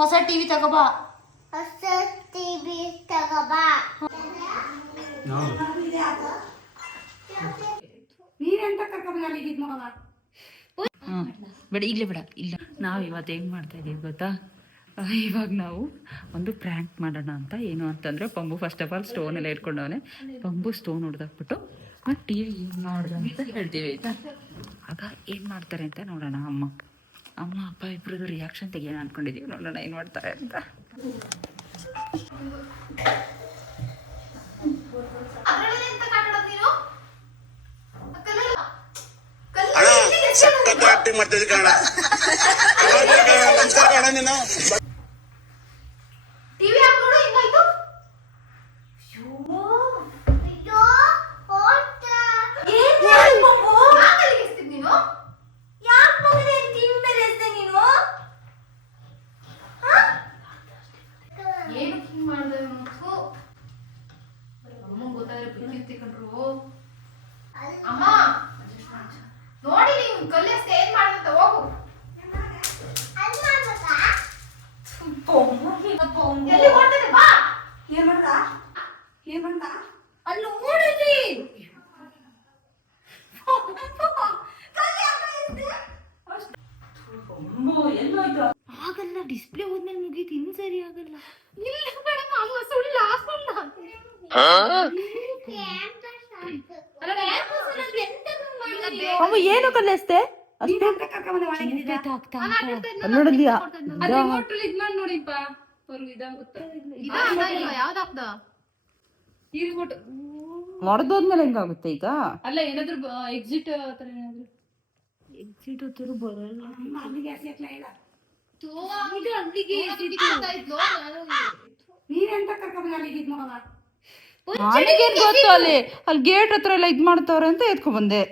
ಹೊಸ ಟಿವಿ ತಗೋಬಾ. ನೀನೆಂತ ಕರ್ಕೊಂಡ್ ಮಗ ಬೇಡ ಈಗಲೇ ಬೇಡ ಇಲ್ಲ. ನಾವು ಇವತ್ತು ಹೆಂಗೆ ಮಾಡ್ತಾ ಇದೀವಿ ಗೊತ್ತಾ, ಇವಾಗ ನಾವು ಒಂದು ಪ್ರ್ಯಾಂಕ್ ಮಾಡೋಣ ಅಂತ. ಏನು ಅಂತಂದರೆ ಪಂಬು ಫಸ್ಟ್ ಆಫ್ ಆಲ್ ಸ್ಟೋನ್ ಎಲ್ಲ ಇಟ್ಕೊಂಡವನೆ. ಪಂಬು ಸ್ಟೋನ್ ಹೊಡೆದಾಕ್ಬಿಟ್ಟು ಟಿ ವಿ ಏನು ನೋಡ್ದ ಅಂತ ಹೇಳ್ತೀವಿ ಆಯಿತಾ. ಆಗ ಏನು ಮಾಡ್ತಾರೆ ಅಂತ ನೋಡೋಣ. ಅಮ್ಮ ಅಪ್ಪ ಇಬ್ಬರದು ರಿಯಾಕ್ಷನ್ ತೆಗಿಯೋಣ ಅಂದ್ಕೊಂಡಿದ್ದೀವಿ. ನೋಡೋಣ ಏನು ಮಾಡ್ತಾರೆ ಅಂತ. ಆಗಲ್ಲ, ಡಿಸ್ಪ್ಲೇ ಹೋದ್ಮೇಲೆ ಮುಗೀತು, ಇನ್ನು ಸರಿ ಆಗಲ್ಲ. ಏನು ಕಲಿಸ್ತೆ ನೋಡ್ದೋದ್ಮೇಲೆ ಹೆಂಗಾಗುತ್ತೆ ಈಗ? ಅಲ್ಲ ಏನಾದ್ರು ಎಕ್ಸಿಟ್ ಹತ್ರ ಬರಲ್ಲ. ನೀನೆಂತ ಕರ್ಕೊಂಡ್ ಮಗ ನನಗೇನ್ ಗೊತ್ತು, ಅಲ್ಲಿ ಗೇಟ್ ಹತ್ರ ಎಲ್ಲ ಇದ್ ಮಾಡ್ತಾವ್ರೆ ಅಂತ ಎತ್ಕೊ ಬಂದೆ.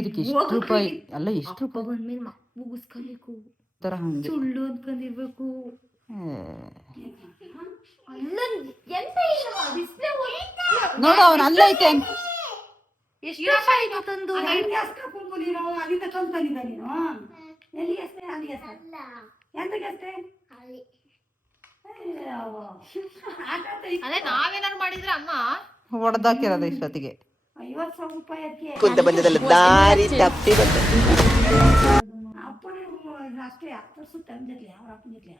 ಇದಕ್ಕೆ ಎಷ್ಟು ರೂಪಾಯಿ ಅಲ್ಲ, ಎಷ್ಟು ರೂಪಾಯಿ ಬಂದ್ಮೇಲೆ ಮುಗಿಸ್ಕೊಲಿಕ್ಕೂ ತರ ಹಂಗೆ ಸುಳ್ಳು ಅಂದ್ಕೊಂಡಿರ್ಬೇಕು. ನೋಡು ಅವನು ಅಲ್ಲ ಐತೆ ಎಷ್ಟು ತಂದು ಅಲ್ಲಿಂದ ತಂದಿದ್ದ ನೀನು. ಎಲ್ಲಿಗೆ ಅಲ್ಲಿಗೆ ಎಂತಕ್ಕೆ ಅದೇ ನಾವೇನಾರು ಮಾಡಿದ್ರೆ ಅಮ್ಮ ಹೊಡೆದಾಕಿರೋದು ಇಷ್ಟೊತ್ತಿಗೆ. 50,000 ರೂಪಾಯಿ ಕುಂತ ಬಂದದಲ್ಲ ದಾರಿ ತಪ್ಪಿ ಬಂದ ಅಪ್ಪನೇ ಅಷ್ಟೇ ತಂದಿರ್ಲಿ ಅವ್ರ ಅಪ್ಪನಿರ್ಲಿ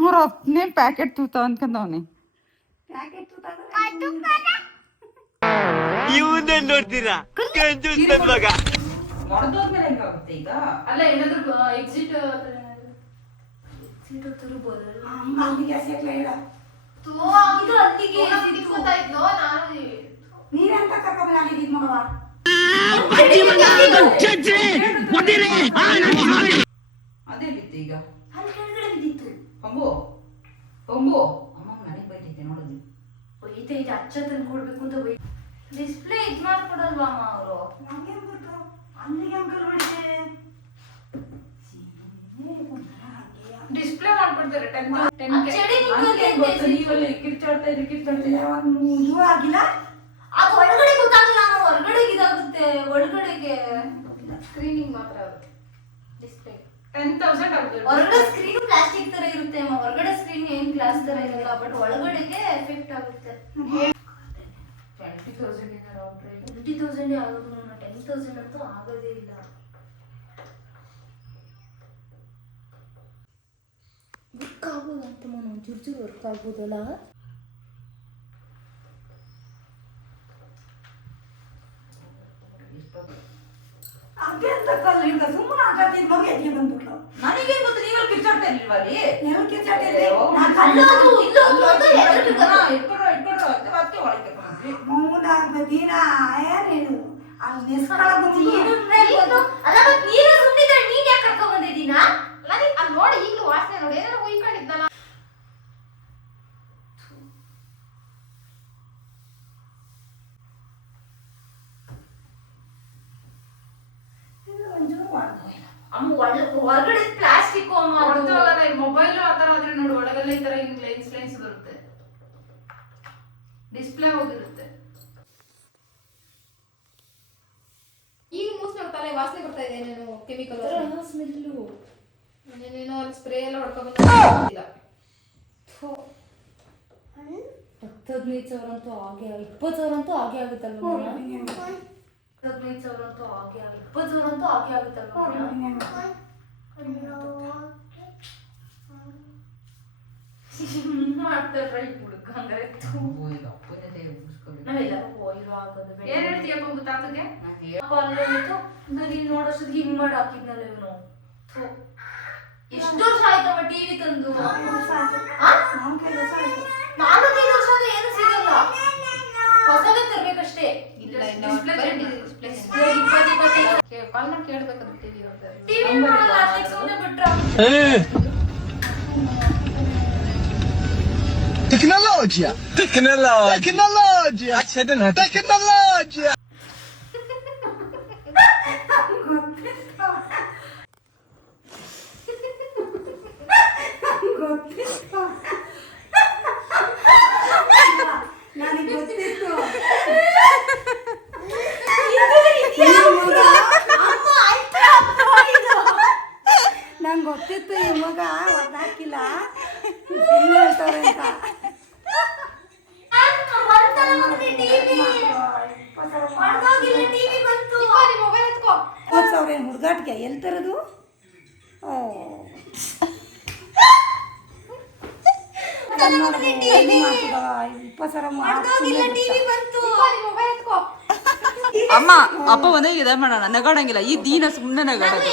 ಅವ್ರ ಅಪ್ಪನೇ ಪ್ಯಾಕೆಟ್ ತೂತ ಅನ್ಕೊಂಡವನಿ. ಪ್ಯಾಕೆಟ್ ಇವನ್ನೇ ನೋಡ್ತೀರಾ ಮಗ ಹೊಡೆದೋದ್ಮೇಲೆ ಹೆಂಗಾಗುತ್ತೆ ಈಗ? ಅಲ್ಲ ಏನಾದ್ರು ಎಕ್ಸಿಟ್ ಬರಲ್ಲ. ನೀನೆಂತ ಕರ್ಕೊಂಡ್ ಮಗವ ಅದೇ ಬಿತ್ತು ಈಗ. ಅಲ್ಲಿ ಕೆಳಗಡೆ ಬಿದ್ದಿತ್ತು. ಪಂಬು ಅಮ್ಮ ನನಗೆ ಬೈತೈತೆ ನೋಡೋದು. ಬೈತೈತೆ ಅಚ್ಚ ತಂದು ಕೊಡ್ಬೇಕು ಅಂತ ಬೈ. ಡಿಸ್ಪ್ಲೇ ಇದ್ ಮಾಡ್ಕೊಡಲ್ವಾ ಅಮ್ಮ ಅವರು? ನಮ್ಗೆ ಗೊತ್ತು ಅಲ್ಲಿಗೆ ಅಂಕಲ್ ಹೊಡಿದೆ. ಡಿಸ್ಪ್ಲೇ ಮಾಡ್ಕೊಡ್ತಾರೆ. ಆಗಿಲ್ಲ ಅದು ಒಳಗಡೆ ಗೊತ್ತಾಗಲ್ಲ. ಹೊರಗಡೆ ಇದಾಗುತ್ತೆ, ಒಳಗಡೆಗೆ ಸ್ಕ್ರೀನಿಂಗ್ ಮಾತ್ರ ಆಗುತ್ತೆ. ಡಿಸ್ಪ್ಲೇ 10,000 ಆಗುತ್ತೆ. ಹೊರಗಡೆ ಸ್ಕ್ರೀನ್ ಪ್ಲಾಸ್ಟಿಕ್ ತರ ಇರುತ್ತೆ ಅಮ್ಮ. ಹೊರಗಡೆ ಸ್ಕ್ರೀನ್ ಏನ್ ಗ್ಲಾಸ್ ತರ ಇರಲ್ಲ, ಬಟ್ ಒಳಗಡೆಗೆ ಎಫೆಕ್ಟ್ ಆಗುತ್ತೆ. 20,000 ಆಗೋದು. 10,000 ಅಂತೂ ಆಗೋದೇ ಇಲ್ಲ. ವರ್ಕ್ ಆಗ್ಬೋದು ಅಂತಮ್ಮ, ನಾವು ಚೂರು ವರ್ಕ್ ಆಗ್ಬೋದಲ್ಲ. ಅದೆಂತ ಕಲ್ಲು ಈಗ ಸುಮ್ಮನೆ ಆಟ ಆಡ್ತಿದ್ ಮಗ ಎದ್ಗೆ ಬಂದ್ಬಿಟ್ಲು. ನನಗೆ ಗೊತ್ತು, ನೀವೆಲ್ಲ ಕಿರ್ಚಾಡ್ತಾ ಇರ್ಲಿಲ್ವಾ ಅಲ್ಲಿ? ಎಲ್ಲಿ ಕಿರ್ಚಾಡ್ತಿದ್ದೆ? ಮೌನ ಬದೀನಾ ಏನೇನು ಅಲ್ಲಿ ನಿಸ್ಕೊಳಕ್ ನೀನ್ ಯಾಕೆ ಕರ್ಕೊಂಡ್ ಬಂದಿದ್ದೀನಾ? ಅಲ್ಲಿ ನೋಡಿ ಈಗಲೂ ವಾಸನೆ ನೋಡಿ, ಏನಾದ್ರು ಹೊಯ್ಕೊಂಡಿದ್ನಲ್ಲ. ಹೊರಗಡೆ ಪ್ಲಾಸ್ಟಿಕ್ ಮೊಬೈಲ್ ಆತರ ಆದ್ರೆ ನೋಡಿ, ಒಳಗೆಲ್ಲ ಈ ತರ ಲೈನ್ಸ್ ಬರುತ್ತೆ, ಡಿಸ್ಪ್ಲೇ ಹೋಗಿರುತ್ತೆ. ಅದೇನೇನೋ ಕೆಮಿಕಲ್ ಸ್ಮೆಲ್ಲು ಏನೇನೋ ಅಲ್ಲಿ ಸ್ಪ್ರೇ ಎಲ್ಲ ಹೊಡ್ಕೊಂಡ್ಬಂದಿಲ್ಲ. 10,000 ಅಂತೂ ಹಾಗೆ 20,000 ಅಂತೂ ಹಾಗೆ ಆಗುತ್ತಲ್ವ 15,000 ಅಂತೂ ಹಾಗೆ 20,000 ಅಂತೂ ಹಾಗೆ ಆಗುತ್ತಲ್ವ ಮಾಡ್ತಾರ್ರ ಈ ಹುಡುಗ ಹಂಗಾರೆ ನಾವೆಲ್ಲ ಹೋಯ್ರೋ ಆಗೋದು ಬೇಡ. ಏನ್ ಹೇಳ್ತೀಯಪ್ಪ ಗೊತ್ತಾಗ್ತದೆ ಅಪ್ಪ ಅಲ್ಲೇ ನಿಂತು ನೀನ್ ನೋಡೋಷ್ಟೊತ್ತಿಗೆ ಹಿಂಗ್ ಮಾಡಿ ಹಾಕಿದ್ನಲ್ಲ ಇವನು. ಎಷ್ಟು ವರ್ಷ ಆಯ್ತಮ್ಮ ಟಿವಿ ತಂದು? 4-5 ವರ್ಷ ಆದ್ರೆ ಏನು ಸಿಗಲ್ಲ, ಹೊಸದೇ ತರ್ಬೇಕಷ್ಟೇ. ಕಾಲ್ ಮಾಡಿ ಕೇಳ್ಬೇಕದು ಟಿವಿ ಟಿವಿ ಮಾಡಲ್ಲ ಅಷ್ಟೇ ಸುಮ್ಮನೆ ಬಿಟ್ರ Tecnologia! Tecnologia! Tecnologia! ನನಗೆ ಗೊತ್ತಿತ್ತು ನಂಗೆ ಗೊತ್ತಿತ್ತು ಈ ಮಗ ಹಾಕಿಲ್ಲ ಹೇಳ್ತಾರೆ ಅಂತ. ಏನು ಹುಡುಗಾಟಿಗೆ ಎಲ್ಲಿ ತರೋದು? ಅಮ್ಮ ಅಪ್ಪ ಒಂದೇ ಇದೆ ಮಾಡೋಣ, ನಗಾಡಂಗಿಲ್ಲ ಈ ದೀನ ಸುಮ್ಮನೆ ನಗಾಡೋದು.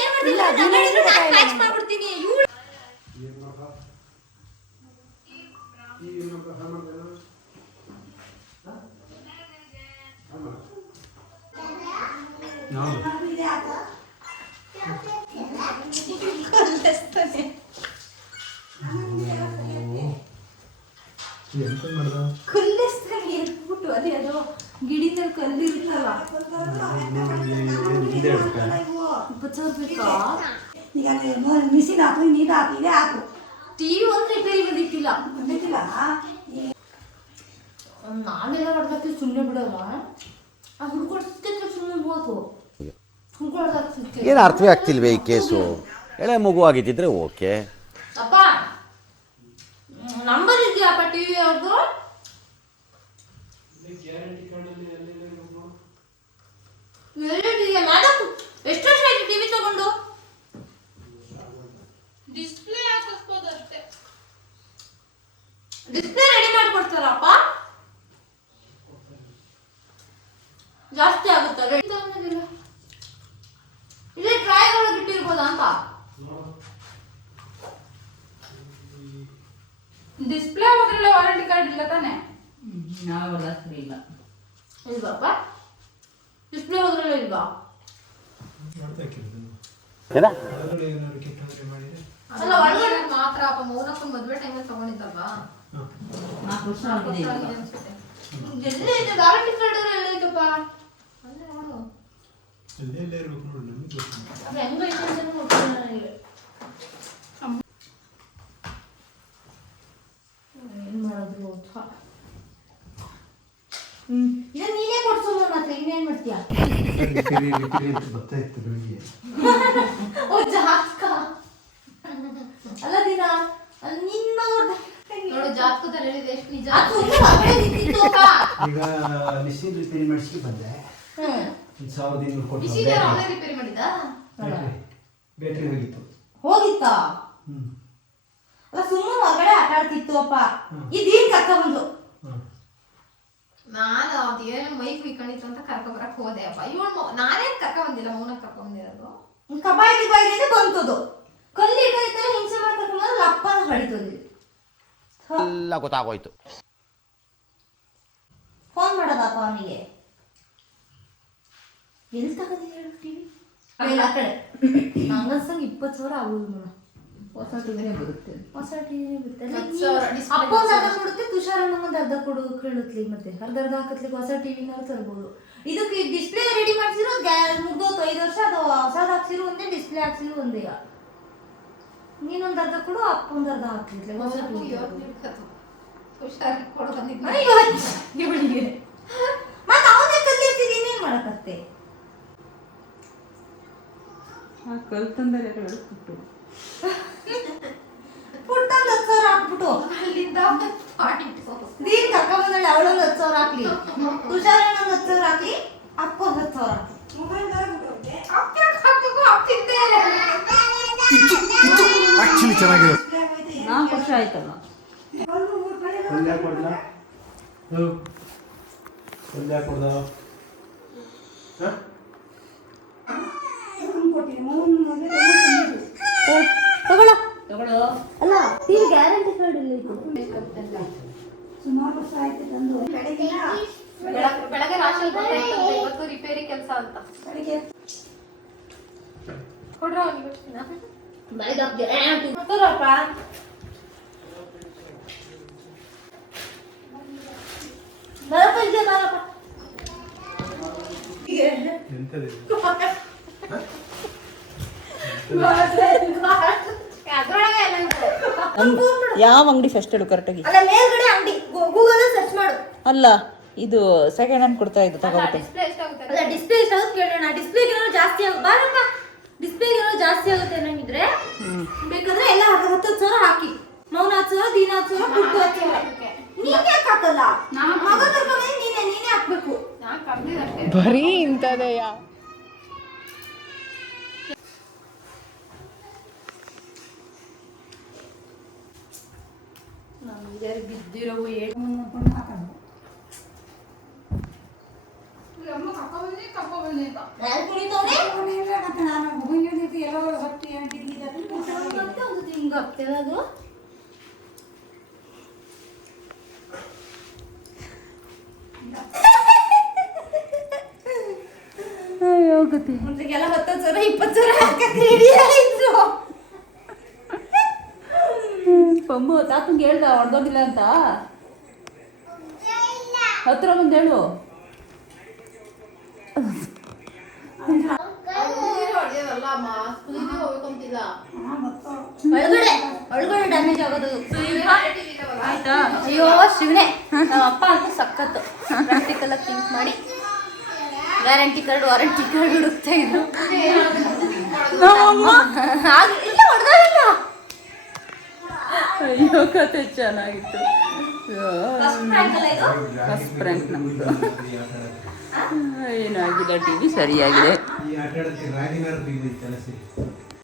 ಕಲ್ಲಿಸ್ತಾನೆ ಎತ್ಬಿಟ್ಟು ಅದೇ ಅದು ಗಿಡಿನಲ್ಲಿ ಕಲ್ಲಿರುತ್ತಲ್ಲ 20,000 ಬೇಕಾ? ಈಗ ಮಿಷಿನ್ ಹಾಕು, ನೀರು ಹಾಕು, ಇದೇ ಹಾಕು. ಟಿವಿ ಒಂದು ರಿಪೇರಿ ಬಂದಿತ್ತಿಲ್ಲ ನಾನೆಲ್ಲ ಹೊಡ್ದಾಕ್ತಿ ಸುಮ್ಮನೆ ಬಿಡೋಲ್ಲ. ಆ ಹುಡ್ಕೊಡ್ತಿದ್ರೆ ಸುಮ್ಮನೆ ಹೋತು ಹುಡ್ಕೊಡ್ದಾಕ್ತಿತ್ತು. ಏನು ಅರ್ಥವೇ ಆಗ್ತಿಲ್ವೇ ಈ ಕೇಸು? ಎಳೆ ಮಗು ಆಗಿದ್ದಿದ್ರೆ ಓಕೆ. ಅಪ್ಪ ನಂಬರ್ ಇದೆಯಪ್ಪ ಟಿವಿ ಅವ್ರದ್ದು? ಎಷ್ಟು ವರ್ಷ ಆಯ್ತು ಟಿವಿ ತಗೊಂಡು? ಡಿಸ್ಪ್ಲೇ ಹಾಕಿಸ್ಬೋದು ಅಷ್ಟೇ. ಡಿಸ್ಪ್ಲೇ ರೆಡಿ ಮಾಡ್ಕೊಡ್ತಾರಪ್ಪ? ಜಾಸ್ತಿ ಆಗುತ್ತಲ್ಲ ಇಲ್ಲೇ ಟ್ರಯಲ್ ಒಳಗೆ ಇಟ್ಟಿರ್ಬೋದಾ ಅಂತ. ಡಿಸ್ಪ್ಲೇ ಹೋದ್ರಲ್ಲ ವಾರಂಟಿ ಕಾರ್ಡ್ ಇಲ್ಲ ತಾನೆ? ನಾವೆಲ್ಲ ಇಲ್ಲ ಇಲ್ವಪ್ಪ ಡಿಸ್ಪ್ಲೇ ಹೋದ್ರಲ್ಲ ಇಲ್ವಾ? ಅಲ್ಲ ಒಳಗಡೆ ಮಾತ್ರ ಅಪ್ಪ ಮೌನಕ್ಕನ್ ಮದ್ವೆ ಟೈಮಲ್ಲಿ ತಗೊಂಡಿದ್ದಲ್ವಾ? 4 ವರ್ಷ ಆಗಿದೆ ಇವಾಗ. ಎಲ್ಲಿ ಇದೆ ವಾರಂಟಿ ಕಾರ್ಡ್ ಎಲ್ಲ ಐತಪ್ಪ? ಅಲ್ಲೇ ನೋಡು. ಅದು ಹೆಂಗೈತೆ ಅಂತ ಗೊತ್ತಿಲ್ಲ ನನಗೆ. ಏನ್ ಮಾಡೋದು ಇದನ್ನ ನೀನೇ ಕೊಡ್ಸೋದು ಮತ್ತೆ ಇನ್ನೇನ್ ಮಾಡ್ತೀಯ? ಓ ಜಾತಕ ಅಲ್ಲ ದಿನ ನಿನ್ನ ನೋಡು ಜಾತಕದಲ್ಲಿ ಹೇಳಿದೆ ಎಷ್ಟು ನಿಜ. ಈಗ ಮಿಷಿನ್ ರಿಪೇರಿ ಮಾಡಿಸಿ ಬಂದೆ. 1,200 ಕೊಟ್ಟು ಮಿಷಿನ್ ಅವನೇ ರಿಪೇರಿ ಮಾಡಿದ? ಬ್ಯಾಟ್ರಿ ಹೋಗಿತ್ತು. ಹೋಗಿತ್ತಾ? ಅಲ್ಲ ಸುಮ್ಮನೆ ಹೊರಗಡೆ ಆಟ ಆಡ್ತಿತ್ತು ಅಪ್ಪ. ಇದೇನ್ ಕರ್ಕ ಬಂದು ನಾನು ಅದೇನೋ ಮೈಕ್ ಇಟ್ಕೊಂಡಿತ್ತು ಅಂತ ಕರ್ಕೊ ಬರಕ್ ಹೋದೆ ಅಪ್ಪ. ಇವಳು ನಾನೇನ್ ಕರ್ಕೊ ಬಂದಿಲ್ಲ, ಮೌನಕ್ಕೆ ಕರ್ಕೊ ಬಂದಿರೋದು. ಕಬಾಯಿ ಬಾಯಿಗೆ ಬಂತದು ಕಲ್ಲಿ ಇಟ್ಟಿರ್ತಾರೆ ಹಿಂಸೆ ಮಾಡ್ಕೊಂಡು ಲಪ್ಪನ ಹೊಡಿತದೆ. ಎಲ್ಲ ಗೊತ್ತಾಗೋಯ್ತು. ಫೋನ್ ಮಾಡೋದಪ್ಪ ಅವನಿಗೆ. ಎಲ್ಲಿ ತಗೊಂಡಿದ್ದೆ ಹೇಳು ಟಿವಿ? ಆ ಕಡೆ ಹಂಗನ್ಸಂಗೆ 20,000 ಆಗೋದು ನೋಡ. ಹೊಸ ಟಿವಿನೇ ಬರುತ್ತೆ. ಹೊಸ ಟಿವಿ ಬರುತ್ತೆ. 10,000 display ಅಪ್ಪ ಒಂದು ಅರ್ಧ ಕೊಡುತ್ತೆ, ತುಷಾರಣ್ಣ ಒಂದು ಅರ್ಧ ಕೊಡು ಕೇಳುತ್ತಲಿ. ಮತ್ತೆ ಅರ್ಧ ಹಾಕತ್ಲಿಕ್ಕೆ ಹೊಸ ಟಿವಿನಾರು ತರ್ಬೋದು. ಇದಕ್ಕೆ ಡಿಸ್ಪ್ಲೇ ರೆಡಿ ಮಾಡಿಸಿರೋ ಮುಗ್ದೋತು 5 ವರ್ಷ. ಅದು ಹೊಸದು ಹಾಕ್ಸಿರೋ ಒಂದೇ, ಡಿಸ್ಪ್ಲೇ ಹಾಕ್ಸಿರೋ ಒಂದೇ. ನೀನೊಂದು ಅರ್ಧ ಕೊಡು, ಅಪ್ಪ ಒಂದು ಅರ್ಧ ಹಾಕ್ಲಿಕ್ಕೆ ಹೊಸ ಟಿವಿ. ಹುಷಾರಾಗಿ ಕೊಡು ಬಂದಿದ್ದ. ಮತ್ತೆ ಅವನೇ ಕಲ್ಲಿರ್ತಿದ್ದೀನಿ, ಏನ್ ಮಾಡಕತ್ತೆ? ಕಲ್ತಂದರೆ ಪುಟ್ಟೊಂದು 10,000 ಹಾಕ್ಬಿಟ್ಟು ಅಲ್ಲಿಂದ ನೀನ್ ಕಕ್ಕ ಬಂದಳೆ ಅವಳೊಂದು 10,000 ಹಾಕ್ಲಿ, ತುಷಾರಣ್ಣ 10,000 ಹಾಕ್ಲಿ, ಅಪ್ಪ 10,000 ಹಾಕ್ಲಿ. ಆಕ್ಚುಲಿ ಚೆನ್ನಾಗಿರೋದು. 4 ವರ್ಷ ಆಯ್ತಲ್ಲ. ಒಂದೇ ಕೊಡ್ಲಾ? ಒಂದೇ ಕೊಡ್ದ? ತಗೊಳ್ಳ ತಗೊಳ್ಳೋ. ಅಲ್ಲ ಟಿವಿ ಗ್ಯಾರಂಟಿ ಕಾರ್ಡ್ ಇಲ್ಲ ಇದು. ಬೆಳಗ್ಗೆ ರಾಶಿ ಇವತ್ತು ರಿಪೇರಿ ಕೆಲಸ ಅಂತ ಕೊಡ್ರ ಕೊಡ್ತಾರಪ್ಪ. ಬರಪ್ಪ ಇದೆ ಬರಪ್ಪ. ಅದ್ರೊಳಗೆ ಎಲ್ಲ ಇದೆ. ಯಾವ ಅಂಗಡಿ ಫಸ್ಟ್ ಹೇಳು ಕರೆಕ್ಟಾಗಿ? ಅಲ್ಲ ಮೇಲ್ಗಡೆ ಅಂಗಡಿ ಗೂಗಲ್ ಸರ್ಚ್ ಮಾಡು. ಅಲ್ಲ ಇದು ಸೆಕೆಂಡ್ ಹ್ಯಾಂಡ್ ಕೊಡ್ತಾ ಇದ್ದು ತಗೋಬಿಟ್ಟು. ಡಿಸ್ಪ್ಲೇ ಎಷ್ಟಾಗುತ್ತೆ? ಅಲ್ಲ ಡಿಸ್ಪ್ಲೇ ಎಷ್ಟಾಗುತ್ತೆ ಕೇಳೋಣ. ಡಿಸ್ಪ್ಲೇಗೆ ಏನಾದ್ರು ಜಾಸ್ತಿ ಆಗುತ್ತೆ ಬಾರಪ್ಪ. ಡಿಸ್ಪ್ಲೇಗೆ ಏನಾದ್ರು ಜಾಸ್ತಿ ಆಗುತ್ತೆ ಅನ್ನಂಗಿದ್ರೆ ಬೇಕಾದ್ರೆ ಎಲ್ಲ 10,000 ಹಾಕಿ. ಮೌನ 10,000, ದೀನ 10,000, ಪುಟ್ಟು 10,000. ನೀನ್ ಯಾಕೆ ಹಾಕಲ್ಲ? ಮಗ ಕರ್ಕೊಂಡ್ರೆ ನೀನೇ ಹಾಕ್ಬೇಕು. ನಾ ಕರ್ದಿದ್ದಷ್ಟೇ. ಬರೀ ಇಂಥದೆಯ. ಬಿದ್ದಿರೋವು ಅಮ್ಮ ಕಪ್ಪ ಬನ್ನಿ ಅಂತ. ಯಾರು ಕುಣಿತವ್ರೆ? ಹಿಂಗ ಆಗ್ತದದು. ಹೋಗುತ್ತೆ. ಮುಂದಕ್ಕೆಲ್ಲ 10,000, 20,000 ಹಾಕಕ್ಕೆ ರೆಡಿ ಆಯ್ತು. ಪಂಬು ತಾತಂಗೆ ಹೇಳ್ದ ಹೊಡೆದೋಗಿಲ್ಲ ಅಂತ. ಹತ್ರ ಬಂದು ಹೇಳು. ಹೊಡೆಯೋದಲ್ಲ ಅಮ್ಮ, ಸ್ಕೂಲಿಗೆ ಹೋಗ್ಬೇಕಂತಿಲ್ಲ. ಒಳಗಡೆ ಡ್ಯಾಮೇಜ್ ಆಗೋದು. ಆಯ್ತಾ? ಅಯ್ಯೋ ಶಿವನೇ, ನಮ್ಮ ಅಪ್ಪ ಅಂತೂ ಸಖತ್ತು ಪ್ರಾಕ್ಟಿಕಲ್ ಆಗಿ ಥಿಂಕ್ ಮಾಡಿ ಗ್ಯಾರಂಟಿ ಕಾರ್ಡ್ ವಾರಂಟಿ ಕಾರ್ಡ್ ಹುಡುಕ್ತಾ ಇದ್ರು. ಇಲ್ಲ ಹೊಡೆದಾಗಿಲ್ಲ. ಅಯ್ಯೋ ಕತೆ ಚೆನ್ನಾಗಿತ್ತು. ಇದು ಫಸ್ಟ್ ಪ್ರ್ಯಾಂಕ್ ನಮ್ಮದು. ಏನಾಗಿದೆ, ಟಿವಿ ಸರಿಯಾಗಿದೆ. ಈ ಆಟ ಆಡೋದಕ್ಕೆ ರಾಗಿನಾರು ತೆಗೆದಿತ್ತು